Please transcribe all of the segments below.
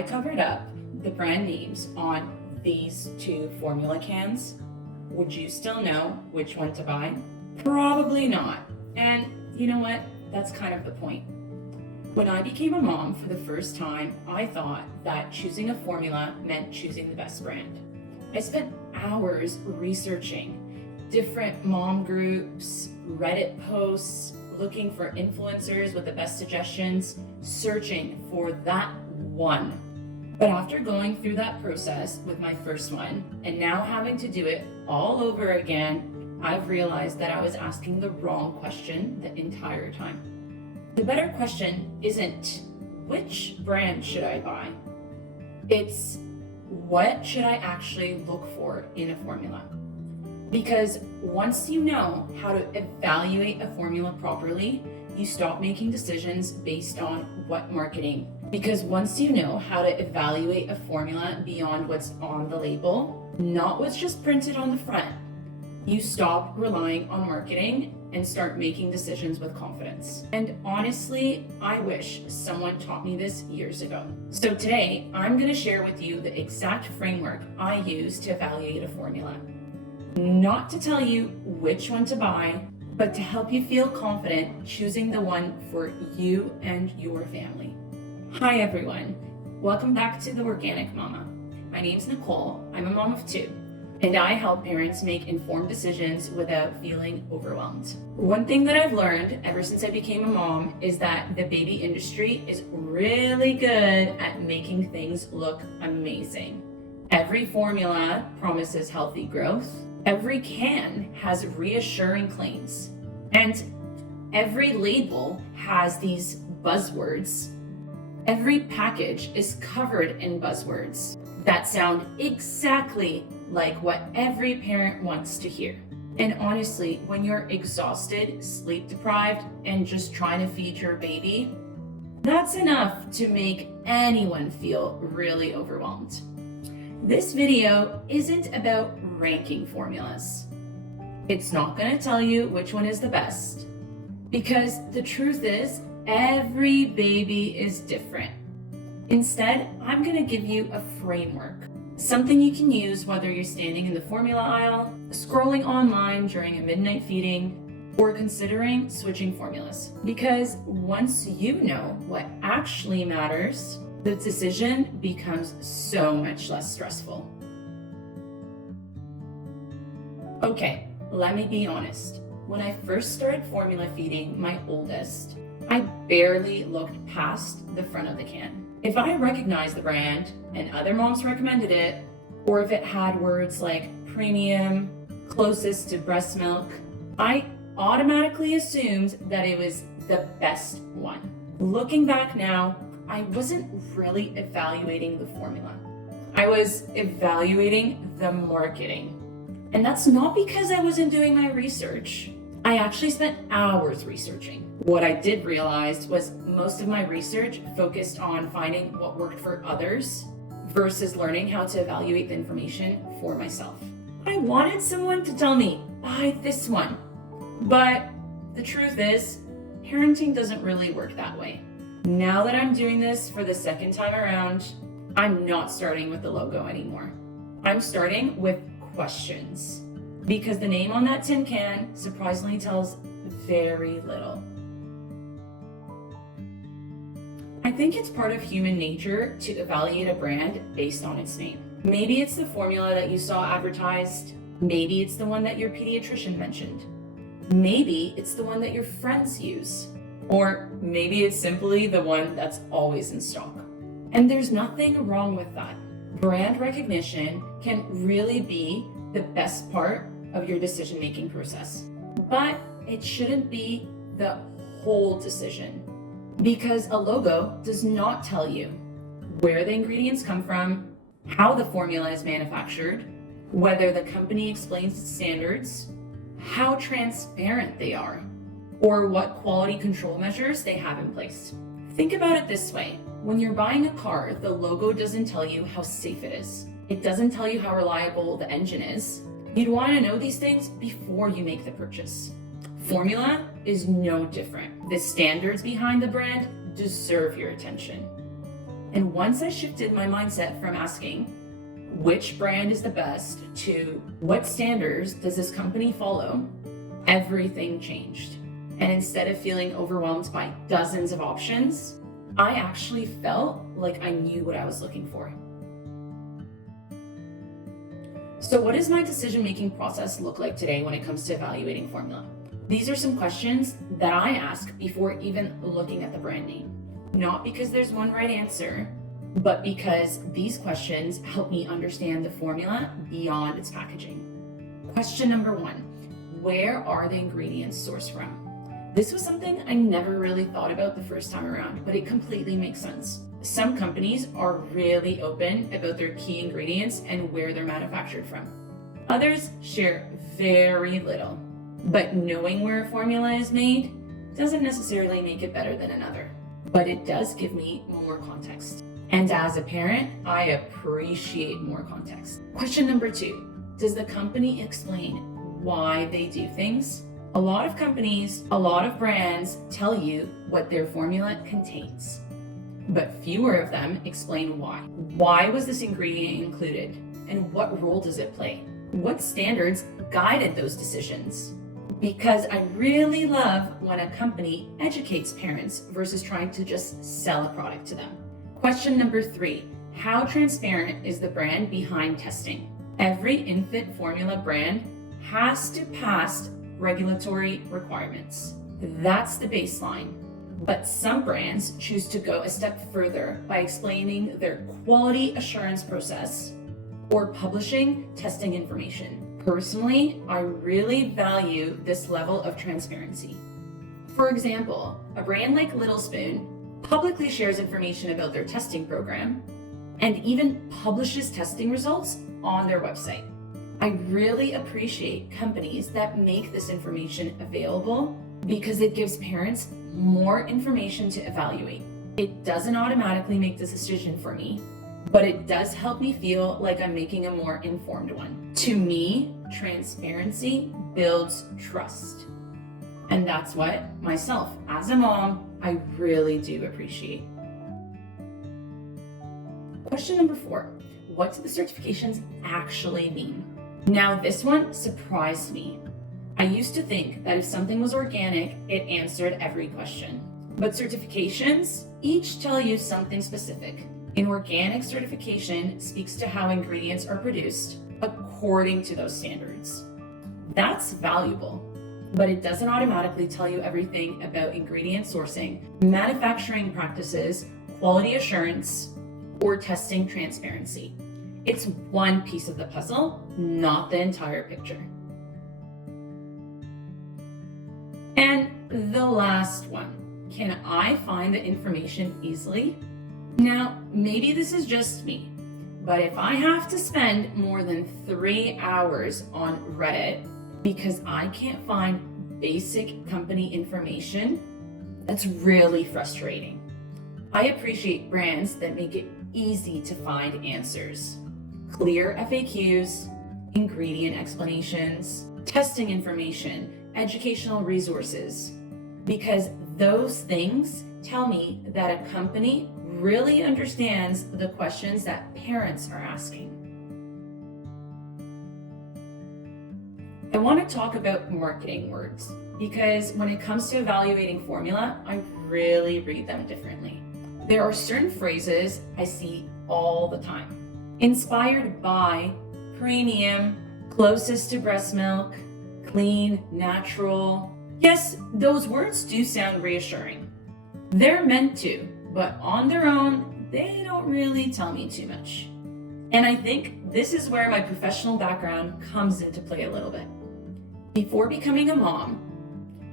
I covered up the brand names on these two formula cans, would you still know which one to buy? Probably not. And you know what? That's kind of the point. When I became a mom for the first time, I thought that choosing a formula meant choosing the best brand. I spent hours researching different mom groups, Reddit posts, looking for influencers with the best suggestions, searching for that one. But after going through that process with my first one, and now having to do it all over again, I've realized that I was asking the wrong question the entire time. The better question isn't, which brand should I buy? It's, what should I actually look for in a formula? Because once you know how to evaluate a formula properly, you stop making decisions based on what marketing. Because once you know how to evaluate a formula beyond what's on the label, not what's just printed on the front, you stop relying on marketing and start making decisions with confidence. And honestly, I wish someone taught me this years ago. So today, I'm going to share with you the exact framework I use to evaluate a formula. Not to tell you which one to buy, but to help you feel confident choosing the one for you and your family. Hi everyone, welcome back to The Organic Mama. My name's Nicole, I'm a mom of two, and I help parents make informed decisions without feeling overwhelmed. One thing that I've learned ever since I became a mom is that the baby industry is really good at making things look amazing. Every formula promises healthy growth. Every can has reassuring claims, and every label has these buzzwords. Every package is covered in buzzwords that sound exactly like what every parent wants to hear. And honestly, when you're exhausted, sleep deprived, and just trying to feed your baby, that's enough to make anyone feel really overwhelmed. This video isn't about ranking formulas. It's not going to tell you which one is the best, because the truth is, every baby is different. Instead, I'm going to give you a framework, something you can use whether you're standing in the formula aisle, scrolling online during a midnight feeding, or considering switching formulas. Because once you know what actually matters, the decision becomes so much less stressful. Okay, let me be honest. When I first started formula feeding my oldest, I barely looked past the front of the can. If I recognized the brand and other moms recommended it, or if it had words like premium, closest to breast milk, I automatically assumed that it was the best one. Looking back now, I wasn't really evaluating the formula. I was evaluating the marketing. And that's not because I wasn't doing my research. I actually spent hours researching. What I did realize was most of my research focused on finding what worked for others versus learning how to evaluate the information for myself. I wanted someone to tell me, buy this one. But the truth is, parenting doesn't really work that way. Now that I'm doing this for the second time around, I'm not starting with the logo anymore. I'm starting with questions, because the name on that tin can surprisingly tells very little. I think it's part of human nature to evaluate a brand based on its name. Maybe it's the formula that you saw advertised. Maybe it's the one that your pediatrician mentioned. Maybe it's the one that your friends use. Or maybe it's simply the one that's always in stock. And there's nothing wrong with that. Brand recognition can really be the best part of your decision-making process. But it shouldn't be the whole decision, because a logo does not tell you where the ingredients come from, how the formula is manufactured, whether the company explains its standards, how transparent they are, or what quality control measures they have in place. Think about it this way. When you're buying a car, the logo doesn't tell you how safe it is. It doesn't tell you how reliable the engine is. You'd want to know these things before you make the purchase. Formula is no different. The standards behind the brand deserve your attention. And once I shifted my mindset from asking which brand is the best to what standards does this company follow, everything changed. And instead of feeling overwhelmed by dozens of options, I actually felt like I knew what I was looking for. So what does my decision-making process look like today when it comes to evaluating formula? These are some questions that I ask before even looking at the brand name. Not because there's one right answer, but because these questions help me understand the formula beyond its packaging. Question number 1, where are the ingredients sourced from? This was something I never really thought about the first time around, but it completely makes sense. Some companies are really open about their key ingredients and where they're manufactured from. Others share very little, but knowing where a formula is made doesn't necessarily make it better than another, but it does give me more context. And as a parent, I appreciate more context. Question number 2, does the company explain why they do things? A lot of companies, a lot of brands tell you what their formula contains, but fewer of them explain why. Why was this ingredient included? And what role does it play? What standards guided those decisions? Because I really love when a company educates parents versus trying to just sell a product to them. Question number 3, how transparent is the brand behind testing? Every infant formula brand has to pass regulatory requirements. That's the baseline. But some brands choose to go a step further by explaining their quality assurance process or publishing testing information. Personally, I really value this level of transparency. For example, a brand like Little Spoon publicly shares information about their testing program and even publishes testing results on their website. I really appreciate companies that make this information available because it gives parents more information to evaluate. It doesn't automatically make the decision for me, but it does help me feel like I'm making a more informed one. To me, transparency builds trust. And that's what myself, as a mom, I really do appreciate. Question number 4, what do the certifications actually mean? Now, this one surprised me. I used to think that if something was organic, it answered every question. But certifications each tell you something specific. An organic certification speaks to how ingredients are produced according to those standards. That's valuable, but it doesn't automatically tell you everything about ingredient sourcing, manufacturing practices, quality assurance, or testing transparency. It's one piece of the puzzle, not the entire picture. And the last one, can I find the information easily? Now, maybe this is just me, but if I have to spend more than 3 hours on Reddit because I can't find basic company information, that's really frustrating. I appreciate brands that make it easy to find answers. Clear FAQs, ingredient explanations, testing information, educational resources, because those things tell me that a company really understands the questions that parents are asking. I want to talk about marketing words because when it comes to evaluating formula, I really read them differently. There are certain phrases I see all the time. Inspired by, premium, closest to breast milk, clean, natural. Yes, those words do sound reassuring. They're meant to, but on their own, they don't really tell me too much. And I think this is where my professional background comes into play a little bit. Before becoming a mom,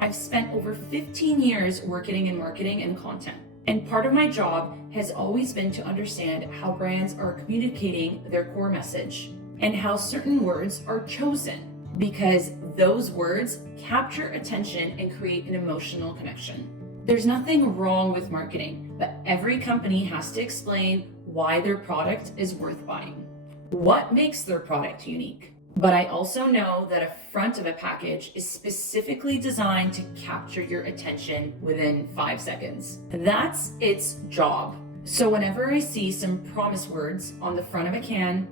I've spent over 15 years working in marketing and content. And part of my job has always been to understand how brands are communicating their core message and how certain words are chosen, because those words capture attention and create an emotional connection. There's nothing wrong with marketing, but every company has to explain why their product is worth buying, what makes their product unique. But I also know that a front of a package is specifically designed to capture your attention within 5 seconds. That's its job. So whenever I see some promise words on the front of a can,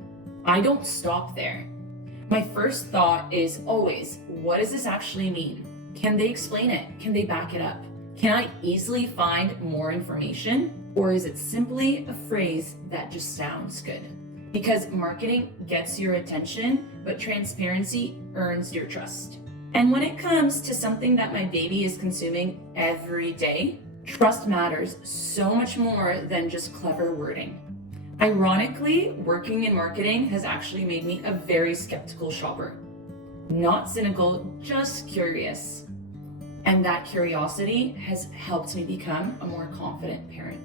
I don't stop there. My first thought is always, what does this actually mean? Can they explain it? Can they back it up? Can I easily find more information? Or is it simply a phrase that just sounds good? Because marketing gets your attention, but transparency earns your trust. And when it comes to something that my baby is consuming every day, trust matters so much more than just clever wording. Ironically, working in marketing has actually made me a very skeptical shopper. Not cynical, just curious. And that curiosity has helped me become a more confident parent.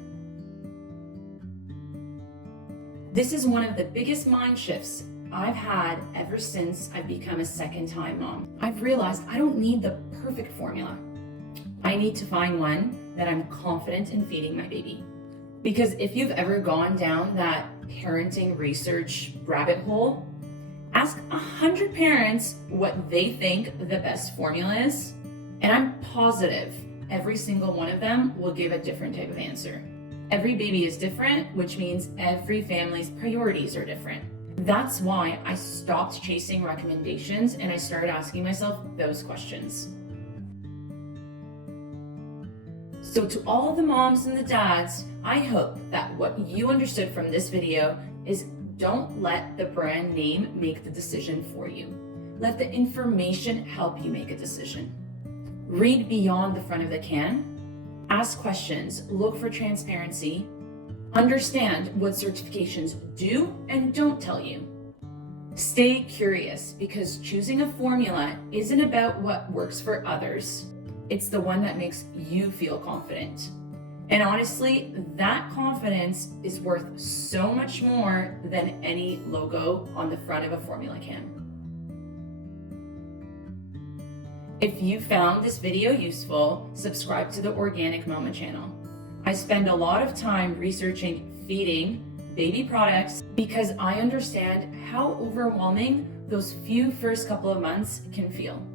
This is one of the biggest mind shifts I've had ever since I've become a second-time mom. I've realized I don't need the perfect formula. I need to find one that I'm confident in feeding my baby. Because if you've ever gone down that parenting research rabbit hole, ask 100 parents what they think the best formula is, and I'm positive every single one of them will give a different type of answer. Every baby is different, which means every family's priorities are different. That's why I stopped chasing recommendations and I started asking myself those questions. So to all the moms and the dads, I hope that what you understood from this video is don't let the brand name make the decision for you. Let the information help you make a decision. Read beyond the front of the can. Ask questions, look for transparency, understand what certifications do and don't tell you. Stay curious because choosing a formula isn't about what works for others. It's the one that makes you feel confident. And honestly, that confidence is worth so much more than any logo on the front of a formula can. If you found this video useful, subscribe to the Organic Mama channel. I spend a lot of time researching feeding baby products because I understand how overwhelming those few first couple of months can feel.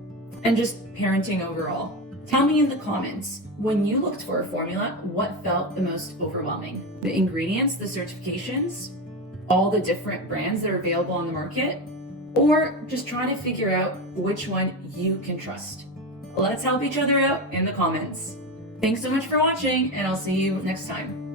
And just parenting overall. Tell me in the comments, when you looked for a formula, what felt the most overwhelming? The ingredients, the certifications, all the different brands that are available on the market? Or just trying to figure out which one you can trust. Let's help each other out in the comments. Thanks so much for watching, and I'll see you next time.